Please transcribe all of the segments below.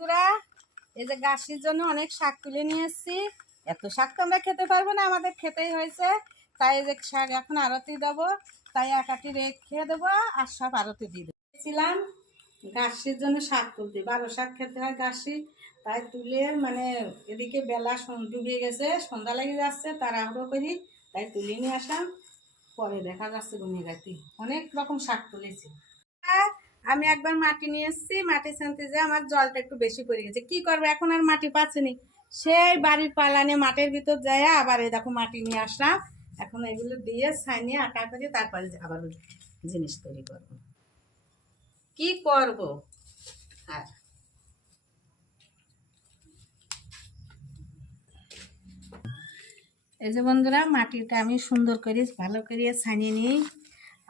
বন্ধুরা, এই যে গাছের জন্য অনেক শাক তুলে নিয়ে এসেছি। এত শাক তো আমরা খেতে পারবো না, আমাদের খেতেই হয়েছে। তাই এই যে শাক এখন আরতি দেবো, তাই একাটি রেখে দেবো আর সব আরতি দিয়ে দেবো। গাছের জন্য শাক তুলতে, 12 শাক খেতে হয় গাছি। তাই তুলে মানে এদিকে বেলা ডুবে গেছে, সন্ধ্যা লেগে যাচ্ছে, তাড়াহুড়ো করি তাই তুলে নিয়ে আসলাম। পরে দেখা যাচ্ছে গুনে গাতি অনেক রকম শাক তুলেছি। আমি একবার মাটি নিয়ে এসেছি, মাটি ছানতে যে আমার জলটা একটু বেশি পড়ে গেছে, কি করবো এখন আর মাটি পাচ্ছিনি। সেই বাড়ির পালানে মাটির ভিতর যায় আবার এই দেখো মাটি নিয়ে আসলাম। এখন এগুলো দিয়ে ছাইনিয়ে আটা করে তারপরে আবার জিনিস তৈরি করবো। কি করবো আর এই যে বন্ধুরা, মাটিটা আমি সুন্দর করে ভালো করে ছানিয়ে নিই।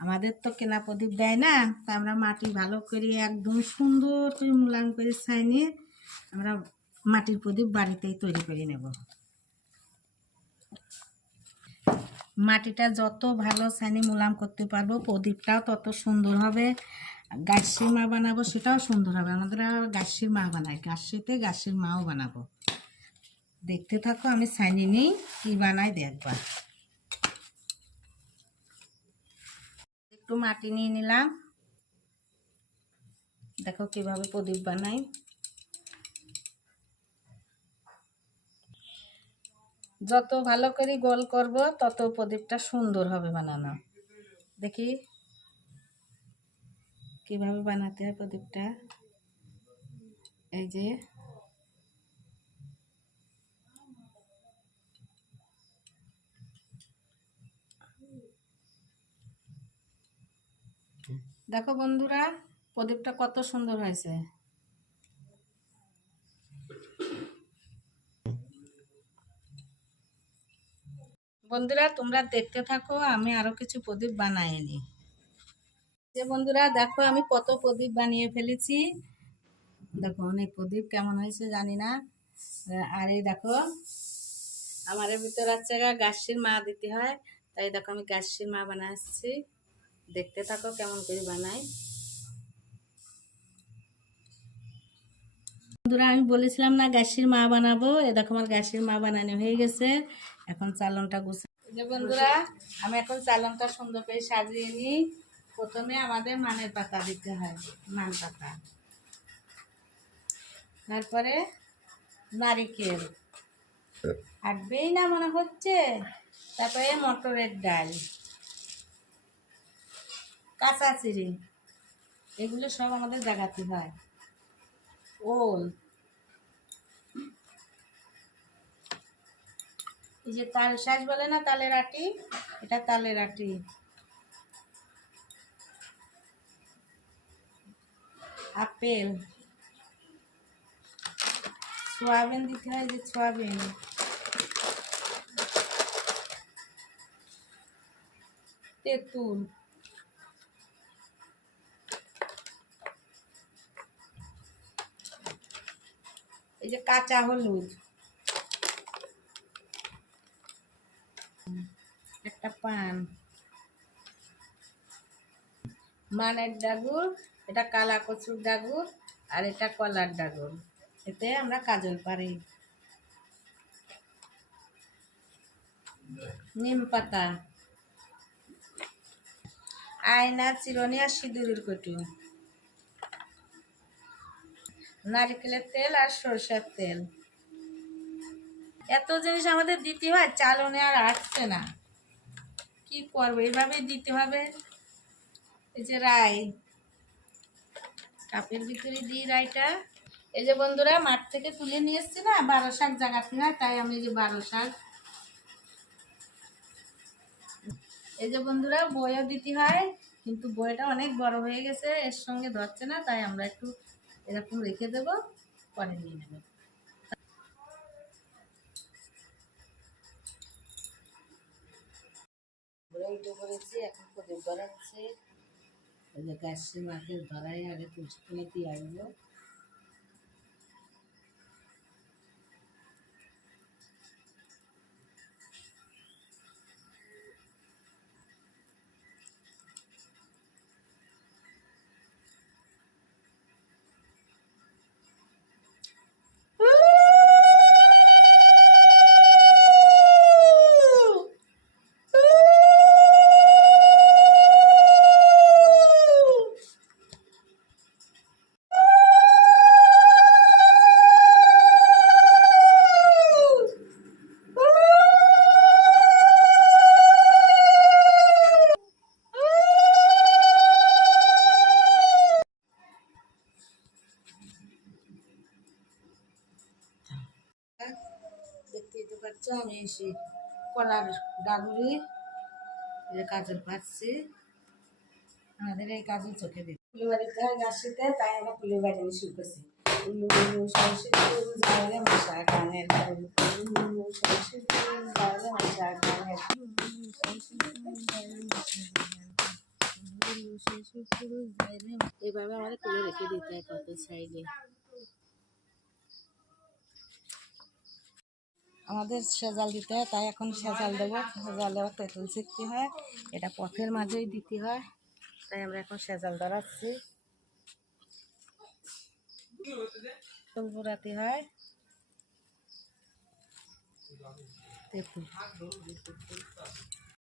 আমাদের তো কেনা প্রদীপ দেয় না, তা আমরা মাটি ভালো করে একদম সুন্দর করে মুলায়ম করে ছানিয়ে আমরা মাটির প্রদীপ বাড়িতেই তৈরি করে নেব। মাটিটা যত ভালো ছানি মুলায়ম করতে পারবো প্রদীপটাও তত সুন্দর হবে। গাছের মা বানাবো সেটাও সুন্দর হবে। আমাদের গাছের মা বানাই, গাছেতে গাছের মাও বানাবো। দেখতে থাকো, আমি ছানি নিই কি বানাই দেখবা। একটু মাটি নিয়ে নিলাম, দেখো কিভাবে প্রদীপ বানাই। যত ভালো করে গোল করব তত প্রদীপটা সুন্দর হবে বানানো। দেখি কিভাবে বানাতে হয় প্রদীপটা। এই যে দেখো বন্ধুরা, প্রদীপটা কত সুন্দর হয়েছে। বন্ধুরা তোমরা দেখতে থাকো, আমি আরো কিছু প্রদীপ বানাই নি। যে বন্ধুরা দেখো আমি কত প্রদীপ বানিয়ে ফেলেছি। দেখো অনেক প্রদীপ কেমন হয়েছে জানি না। আর এই দেখো আমার ভিতর আছে গাছের মা দিতে হয়, তাই দেখো আমি গাছের মা বানাচ্ছি। দেখতে থাকো কেমন করে বানাই। বন্ধুরা আমি বলেছিলাম না গাছের মা বানাবো, এ দেখো আমার গাছের মা বানানো হয়ে গেছে। এখন চালনটা গুছাই। যে বন্ধুরা আমি এখন চালনটা সুন্দর করে সাজিয়ে নিই। প্রথমে আমাদের মানের পাতা দিতে হয়, মান পাতা, তারপরে নারিকেল আটবেই না মনে হচ্ছে, তারপরে মটরের ডাল, কাঁচা চিড়ি, এগুলো সব আমাদের জাগাতে হয়। ওল, এই যে তাল শাঁস বলে না, তালের আটি, এটা তালের আটি। আপেল, সোয়াবিন দিতে হয়, যে সোয়াবিন, তেঁতুল, এই যে কাঁচা হলুদ, একটা পান, মানের ডাগুর, এটা কালা কচুর ডাগুর, আর এটা কলার ডাগুর। এতে আমরা কাজল পারি। নিম পাতা, আয়না, চিরুনি আর সিঁদুরের কটু, নারকেলের তেল আর সরষের তেল। এত জিনিস আমাদের দিতে হয়, চালনে আর আসছে না, কি করবো, এইভাবেই দিতে হবে। এই যে রাই, কাপের ভিতরে দিই রাইটা। এই যে বন্ধুরা মাঠ থেকে তুলে নিয়ে এসছি না, 12 শাক জাগাতে হয়, তাই আমি এই যে 12 শাক। এই যে বন্ধুরা বইও দিতে হয়, কিন্তু বইটা অনেক বড় হয়ে গেছে, এর সঙ্গে ধরছে না, তাই আমরা একটু এরকম রেখে দেব, পরে নিয়ে নেব। উঠে পড়েছি, এখন প্রদীপ ধরাচ্ছে। এই যে গাছের মাকে ধরাই আগে তুলে দিয়ে আসবো। পাচ্ছ, আমি এসে কলার গাগুরি কাজল পাচ্ছি। আমাদের এই কাজল চোখে দিই ফুলের বাড়িতে হয় গাছিতে, তাই আমরা ফুলের বাড়ি নিয়ে শুরু করছি। উল্লু উল্লু সরষে ফুল বাইরে মশা গানের ফুল, উল্লু সরষে ফুল বাইরে মশা গানের ফুল, সরষে ফুল বাইরে মশা গানের ফুল, সরষে ফুল বাইরে। এইভাবে আমাদের তুলে রেখে দিতে হয় কত সাইডে। আমাদের সেজাল দিতে হয়, তাই এখন সেজাল দেবো। সেজাল দেওয়া তেঁতুল ছিটতে হয়, এটা পথের মাঝেই দিতে হয়, তাই আমরা এখন সেজাল ধরাচ্ছি। তেঁতুল পোড়াতে হয়, তেঁতুল